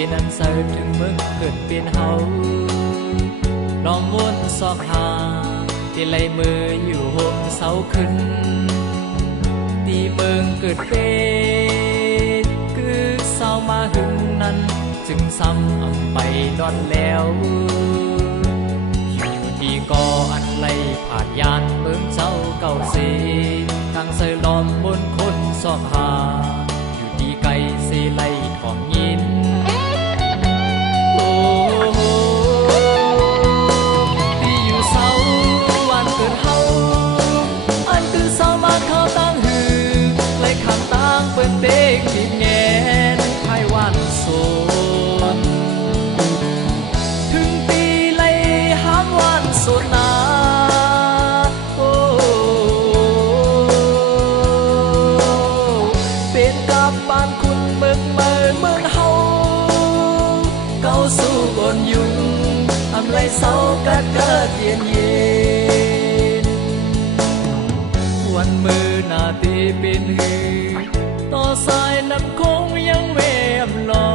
เป็นอันเสิร์ถึงเมืองเกิดเป็นเฮาลองวนสอบหาที่ไหลมืออยู่ห่มเสาขึ้นตีเมืองเกิดเป็นคือเศร้ามาหึงนั้นจึงซ้ำอำไปดอนแล้วอยู่ที่ก่ออันไหลผ่านยานเมืองเจ้าเก่าเสกางเสยล้อมบนคนสอบหาอยู่ที่ไกลเสไลทองยินที่อยู่เศร้าวันเกิดเฮาอันคือเศร้ามาเข้าตั้งหือไหลข้างตั้งเปิ้นเต็กทีมแงนไทยวันโซนถึงปีไหลห้ามวันโซนนาเป็นกับบ้านคุณเมืองเมืองเฮาเก้าสู่บนยุงอำไลเศร้ากัดเกิดเย็นเย็นวันมือหน้าตีเป็นหือต่อสายน้ำคงยังเวมลอ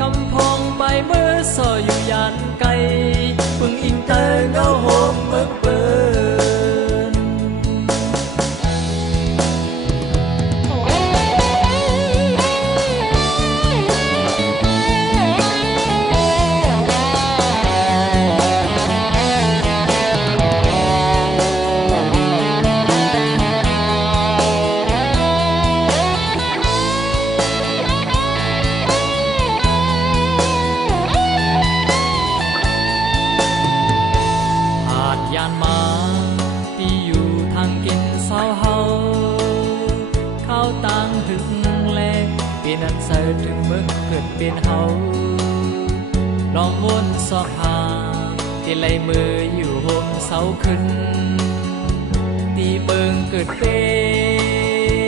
กำพองใบมือซอยอยู่ยันไกลปึงอิงเตอเงาโฮมเมืองเปินยานมาที่อยู่ทางกินเศร้าเฮาเข้าต่างถึงแลเป็นอันเสิร์ถึงเมืองเกิดเป็นเฮาลองวนสอบหาที่ไหลมืออยู่ห่มเสาขึ้นตีเบิงเกิดเป็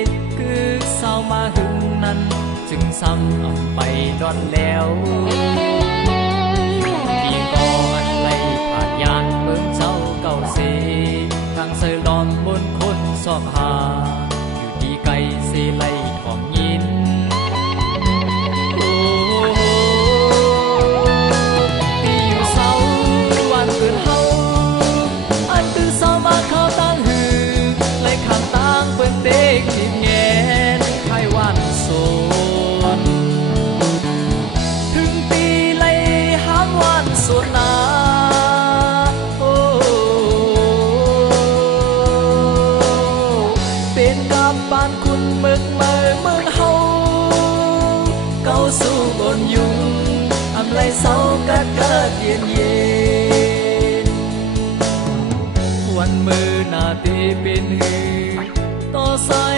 นคือเศร้ามาหึงนั้นจึงซ้ำอำไปดอนแล้วที่ก่ออันไหลผ่านยานเมืองเจ้าเก่าเสกางเสยล้อมบนคนสอบหาอยู่ที่ไกลเสไลทองยินที่อยู่เศร้าวันเกิดเฮาอันคือเศร้ามาเข้าตั้งหือไหลข้างตั้งเปิ้นเต็กทีมแงนไทยวันโซนถึงปีไหลห้ามวันโซนนาเป็นกับบ้านคุณเมืองเมืองเฮาเก้าสู่บนยุงอำไลเศร้ากัดเกิดเย็นเย็นวันมือหน้าตีเป็นหือต่อสาย